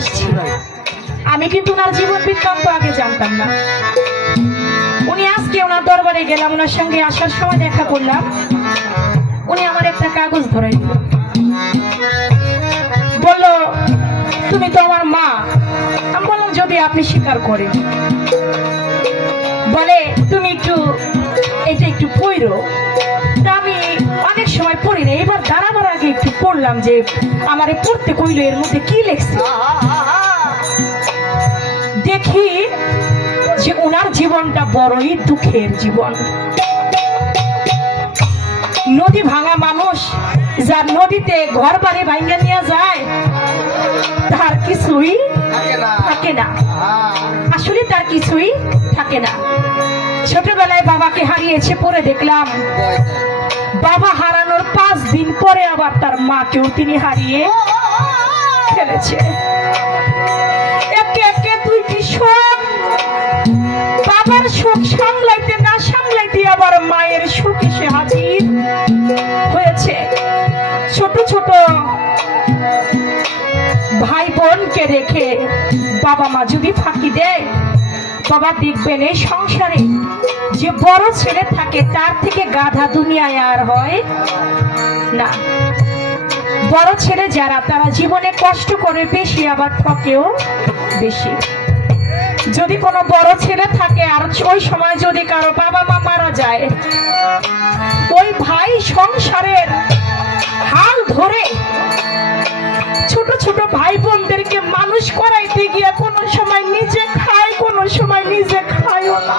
আসছি আমি কিন্তু ওনার জীবন বৃত্তান্ত আগে জানতাম না। উনি আজকে ওনার দরবারে গেলাম, ওনার সঙ্গে আসার সময় দেখা করলাম। উনি আমার একটা কাগজ ধরাই বলল, তুমি তো আমার মা। আমি বললাম, যদি আপনি স্বীকার করেন। বলে, তুমি একটু, এটা একটু পড়ো তা আমি অনেক সময় পড়ি না এবার দাঁড়া আগে একটু পড়লাম যে আমারে পড়তে কইলো এর মধ্যে কি লেখছে? দেখি যে ওনার জীবনটা বড়ই দুঃখের জীবন। নদী ভাঙা মানুষ যার নদীতে ঘর বাড়ি ভাঙ্গা নিয়ে যায় তার কিছুই থাকে না। হ্যাঁ। আসলে তার কিছুই থাকে না। ছোটবেলায় বাবাকে হারিয়েছে পরে দেখলাম। বাবা হারানোর পাঁচ দিন পরে আবার তার মাকেও তিনি হারিয়ে ফেলেছে। একে একে দুইটি বাবার সামলাইতে না সামলাইতে আবার মায়ের শোক এসে হাজির হয়েছে। ছোট ছোট ভাই বোনকে রেখে বাবা মা যদি ফাঁকি দেয় বাবা দেখবেন এই সংসারে। যে বড় ছেলে থাকে, তার থেকে গাধা দুনিয়ায় আর হয় না। বড় ছেলে যারা, তারা জীবনে কষ্ট করে বেশি, আবার ঠকেও বেশি। যদি কোনো বড় ছেলে থাকে, আর ওই সময় যদি কারও বাবা মা মারা যায়, ওই ভাই সংসারের হাল ধরে ছোট ছোট ভাই বোনদেরকে মানুষ করাইতে গিয়ে কোন সময় নিজে খায়, কোনো সময় নিজে খায়ও না।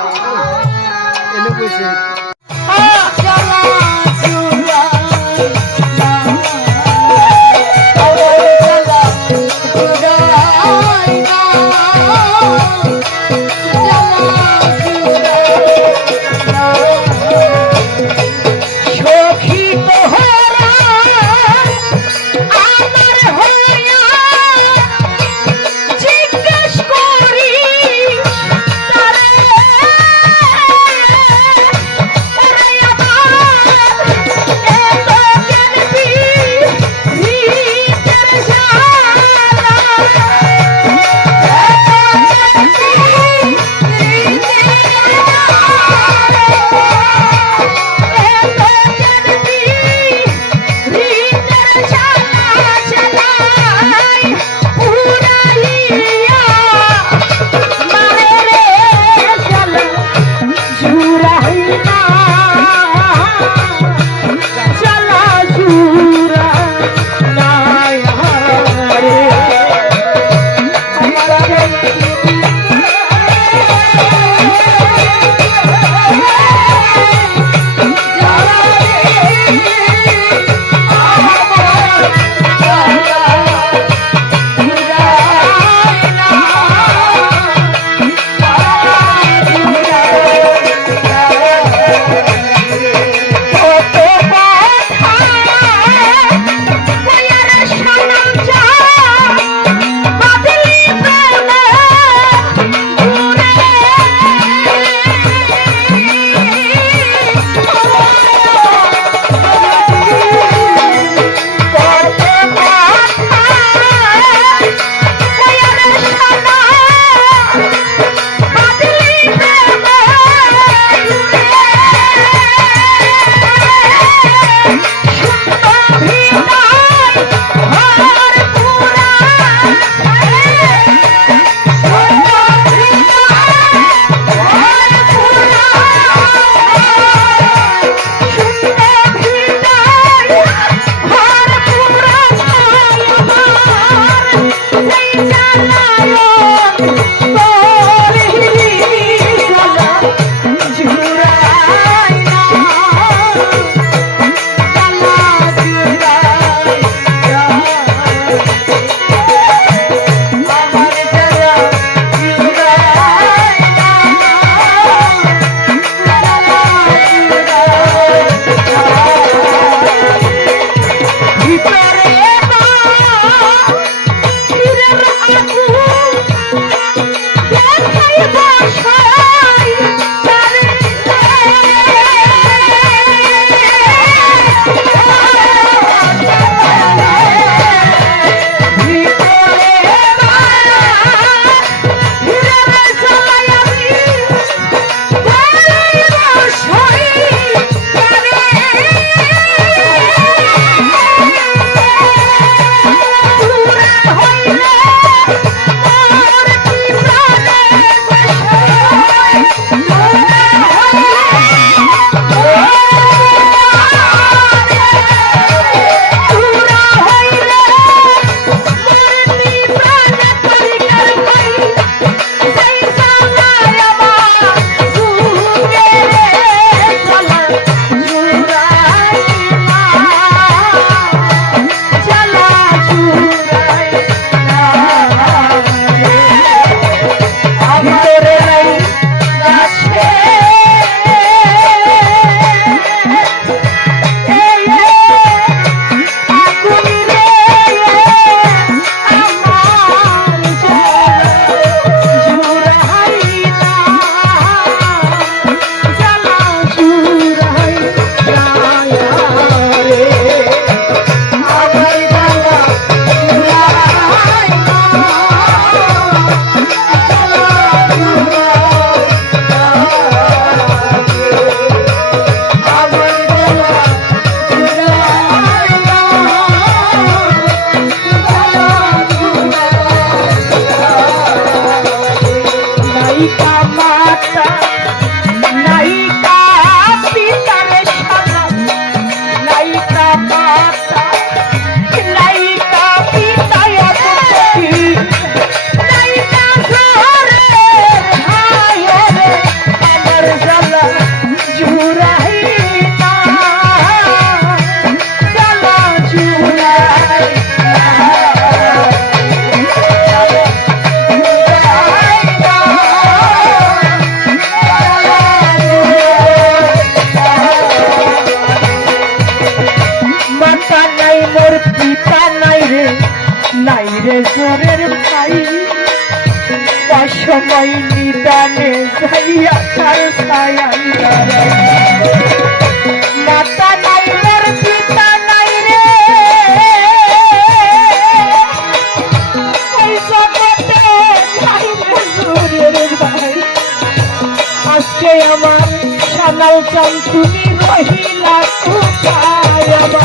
বাবা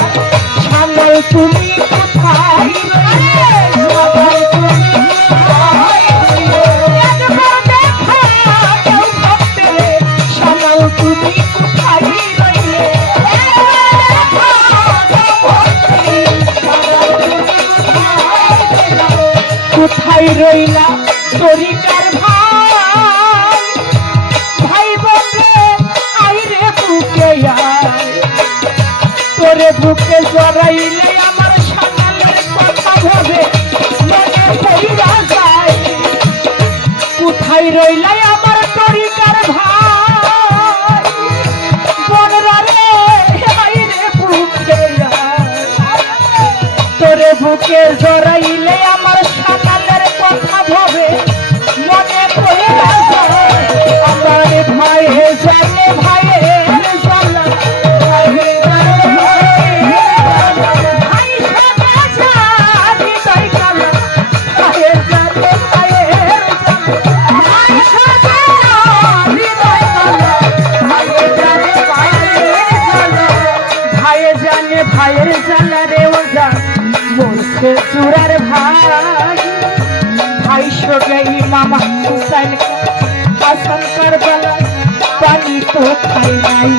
সামাল তুমি বুকে জড়াইলে আমার সকালের কথা ভাবে। মনে পড়িয়া যায়, কোথায় রইলে আমার তরিকার ভাই? বনরা রে আইরে বুকে তোরে বুকে জড়াইলে আমার সকালের কথা ভাবে। মনে পড়িয়া আমার ভাই হে জানে ভাই হাসান হাসান কারবালা পানি তো খাই নাই।